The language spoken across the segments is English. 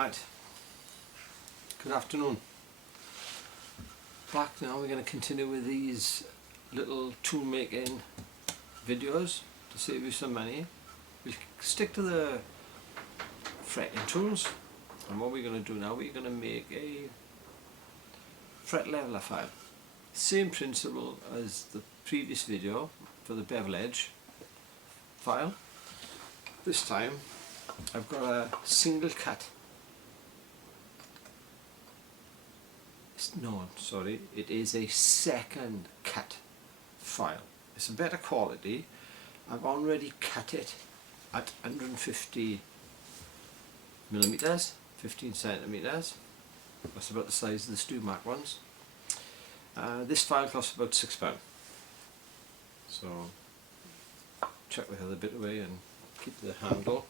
Right, good afternoon. Back now, we're going to continue with these little tool making videos to save you some money. We'll stick to the fretting tools, and what we're going to do now, we're going to make a fret leveler file. Same principle as the previous video for the bevel edge file. This time I've got a single cut. No, sorry, it is a second cut file. It's a better quality. I've already cut it at 150 millimeters, 15 centimeters. That's about the size of the Stumac ones. This file costs about £6. So chuck the other bit away and keep the handle.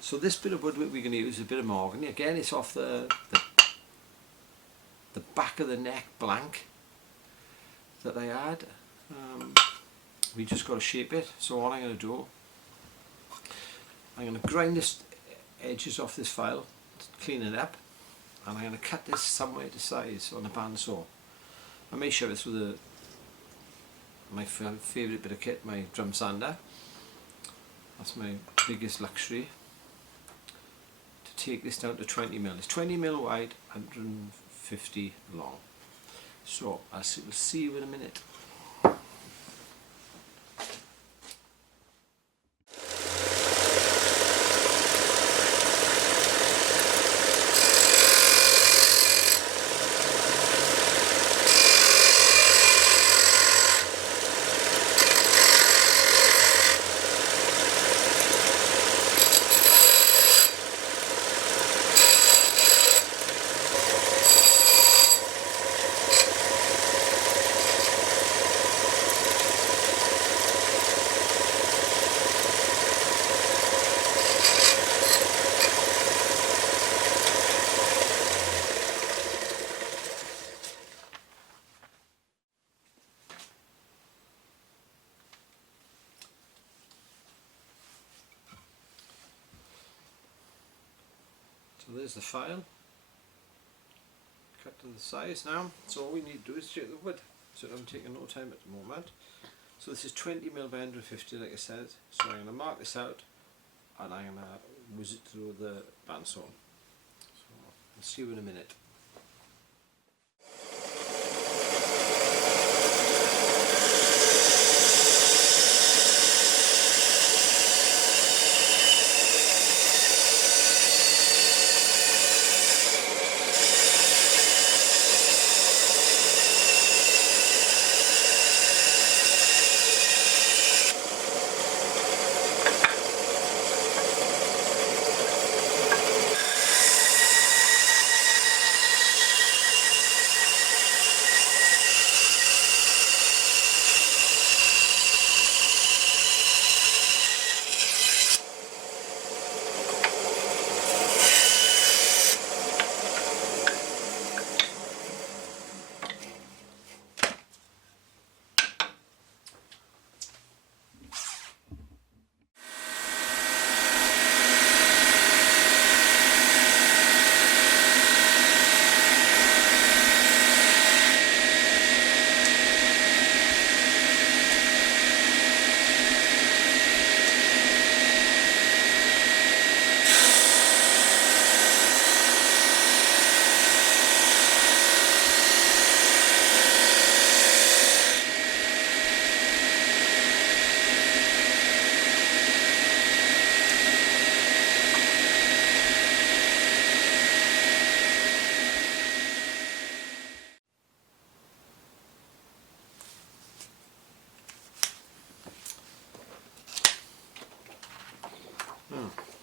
So this bit of wood we're going to use is a bit of mahogany. Again, it's off the back of the neck blank that I had. We just got to shape it. So what I'm going to do, I'm going to grind this edges off this file, clean it up, and I'm going to cut this somewhere to size on a bandsaw. I may shove this with my favourite bit of kit, my drum sander. That's my biggest luxury, to take this down to 20mm. It's 20mm wide, 150 long. So we'll see you in a minute. So there's the file, cut to the size now. So all we need to do is shape the wood. So I'm taking no time at the moment. So this is 20mm by 150, like I said. So I'm going to mark this out and I'm going to whiz it through the bandsaw. So I'll see you in a minute.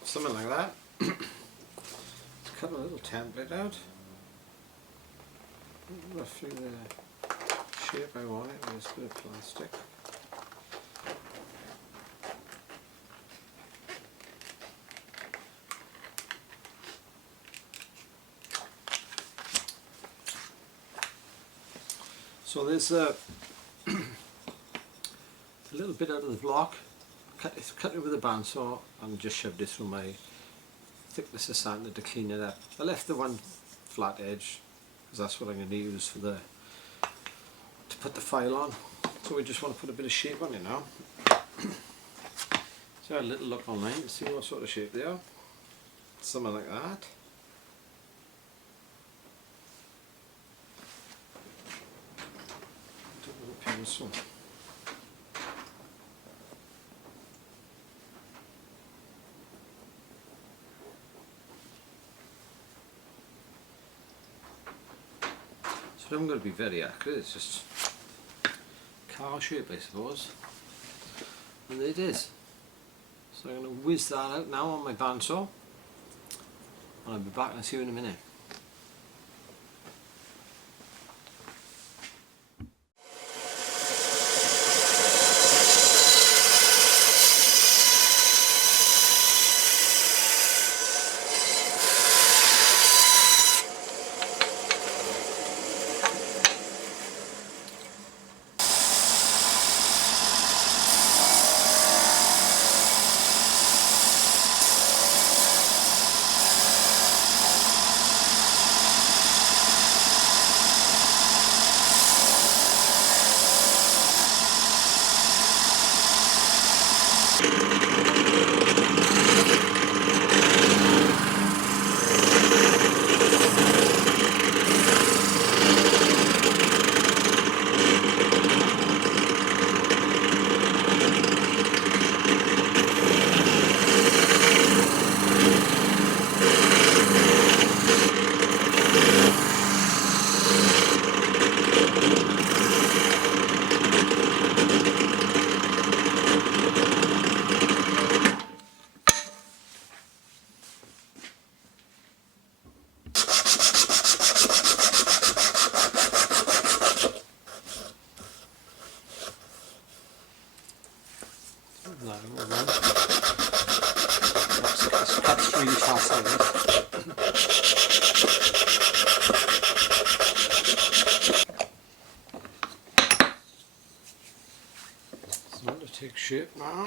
Something like that. Let's cut a little template out. Roughly the shape I want it with this bit of plastic. So there's a little bit out of the block. Cut it with a bandsaw and just shoved it through my thickness of sandpaper to clean it up. I left the one flat edge because that's what I'm going to use for to put the file on. So we just want to put a bit of shape on it now. So I had a little look online to see what sort of shape they are. Something like that. Took a little pencil. So I'm going to be very accurate, it's just car shape I suppose. And there it is. So I'm going to whiz that out now on my bandsaw. And I'll be back and see you in a minute. That's really fast, I think. Starting to take shape now.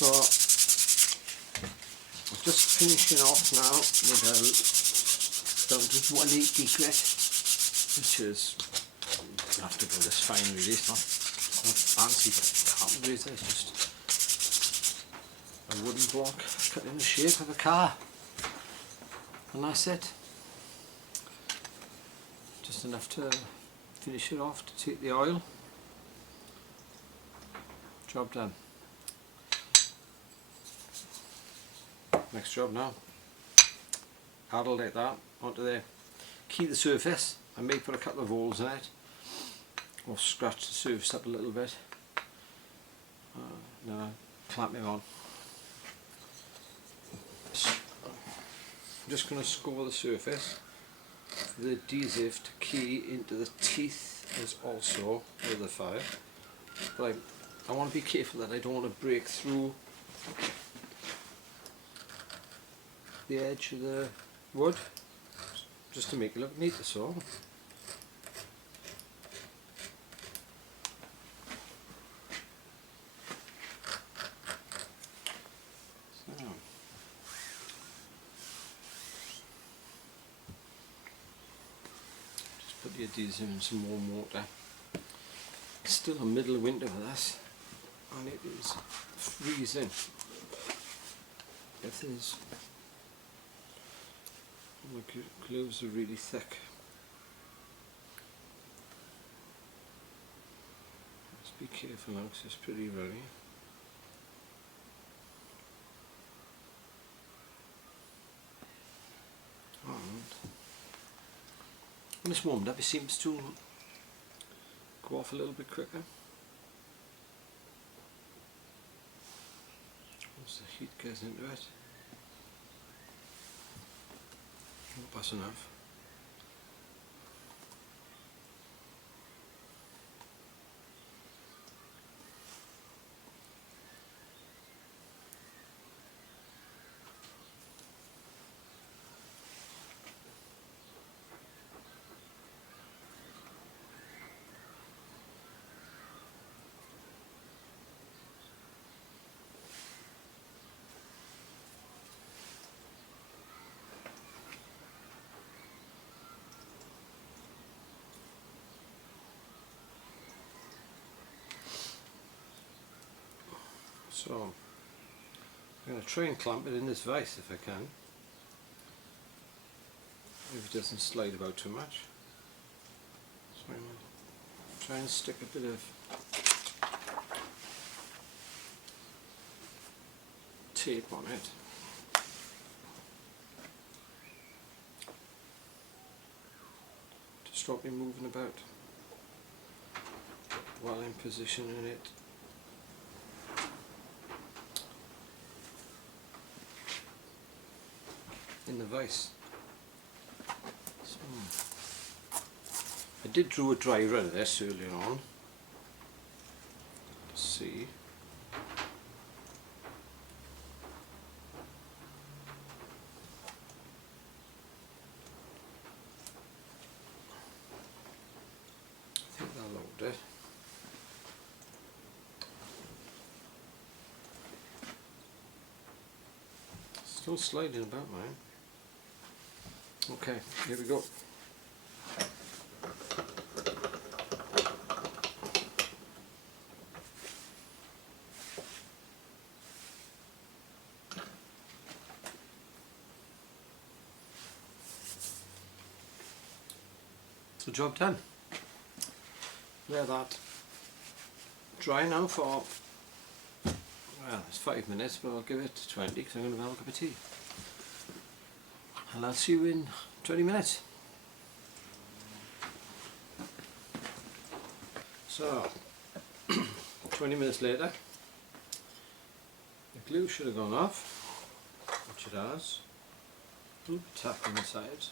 So I'm just finishing off now with down to 180 grit, which is, you have to go this fine really, it's not fancy carpentry, it's just a wooden block cut in the shape of a car, and that's it. Just enough to finish it off, to take the oil. Job done. Next job now. Paddle like that onto there. Key the surface. I may put a couple of holes in it, or scratch the surface up a little bit. No, clamp it on. I'm just going to score the surface. The adhesive to key into the teeth is also with the file. But I want to be careful that I don't want to break through the edge of the wood, just to make it look neat, that's all. So, just put the adhesive in some warm water. It's still the middle of winter with us, and it is freezing. It is. My gloves are really thick. Just be careful now because it's pretty ruddy. And when it's warmed up, it seems to go off a little bit quicker. Once the heat gets into it. That's enough. So I'm going to try and clamp it in this vise if I can, if it doesn't slide about too much. So I'm going to try and stick a bit of tape on it. To stop me moving about while I'm positioning it. In the vise. So, I did do a dry run of this earlier on. Let's see. I think that'll hold it. Still sliding about, mine. Okay, here we go. So job done. Let that dry now for, well, it's 5 minutes, but I'll give it 20 because I'm going to have a cup of tea. And I'll see you in 20 minutes. So, 20 minutes later, the glue should have gone off, which it has. A little bit tack on the sides.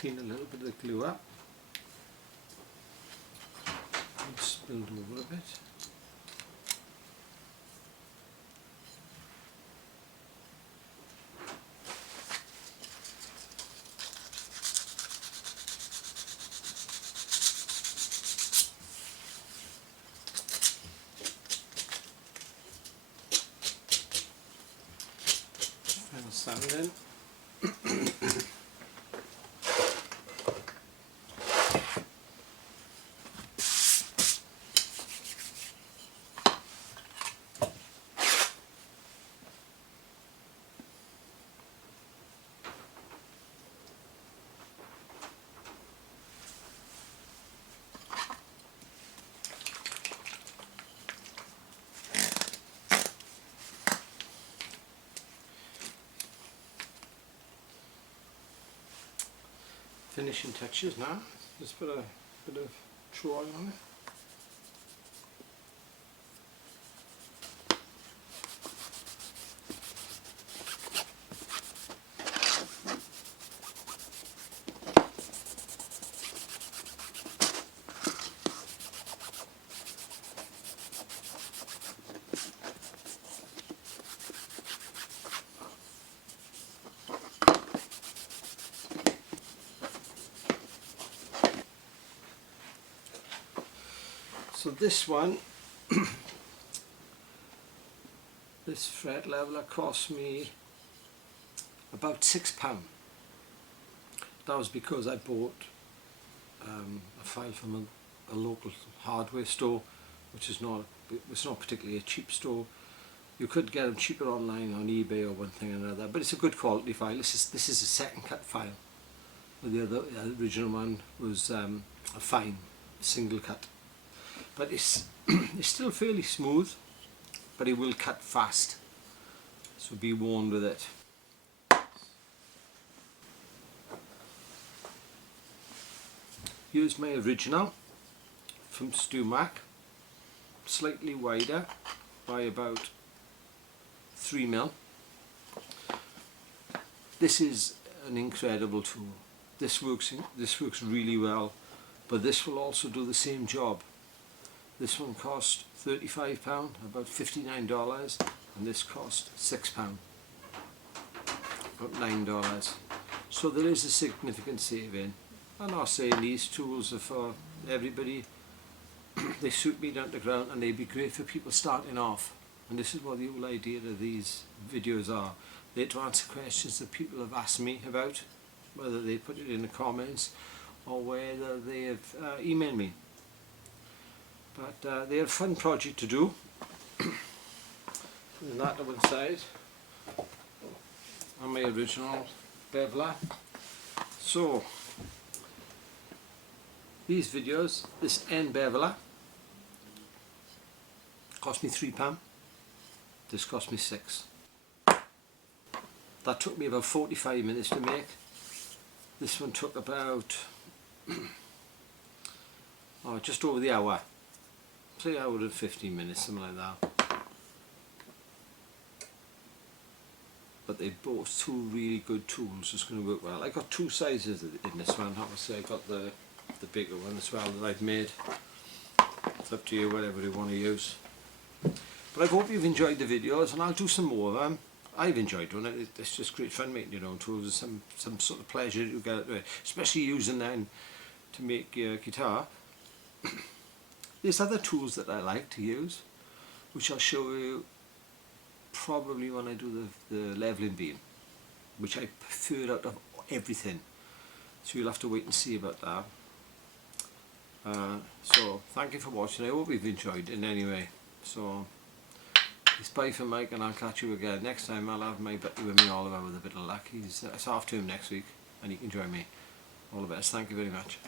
Clean a little bit of the glue up. It's spilled over a bit. Final sand in. Finishing touches now. Just put a bit of true oil on it. So this one, this fret leveler cost me about £6. That was because I bought a file from a local hardware store, which is it's not particularly a cheap store. You could get them cheaper online on eBay or one thing or another, but it's a good quality file. This is a second cut file. The original one was a fine single cut, but it's it's still fairly smooth, but it will cut fast, so be warned with it. Here's my original from StewMac, slightly wider by about 3mm. This is an incredible tool. This works really well, but this will also do the same job. This one cost £35, about $59, and this cost £6, about $9. So there is a significant saving. I'm not saying these tools are for everybody. They suit me down to the ground, and they'd be great for people starting off. And this is what the whole idea of these videos are. They're to answer questions that people have asked me about, whether they put it in the comments or whether they have emailed me. But they're a fun project to do. And that to one side, and my original beveler. So these videos, this end beveler cost me £3. This cost me £6. That took me about 45 minutes to make. This one took about just over the hour. Say hour and 15 minutes, something like that. But they're both two really good tools. It's going to work well. I got two sizes in this one. Obviously I got the bigger one as well that I've made. It's up to you, whatever you want to use. But I hope you've enjoyed the videos, and I'll do some more of them. I've enjoyed doing it. It's just great fun making your own tools. There's some sort of pleasure you get out of it, especially using them to make your guitar. There's other tools that I like to use, which I'll show you probably when I do the leveling beam, which I prefer out of everything. So you'll have to wait and see about that. So thank you for watching. I hope you've enjoyed it in any way. So it's bye from Mike, and I'll catch you again. Next time I'll have my buddy with me, Oliver, with a bit of luck. It's half term next week, and he can join me. All the best. Thank you very much.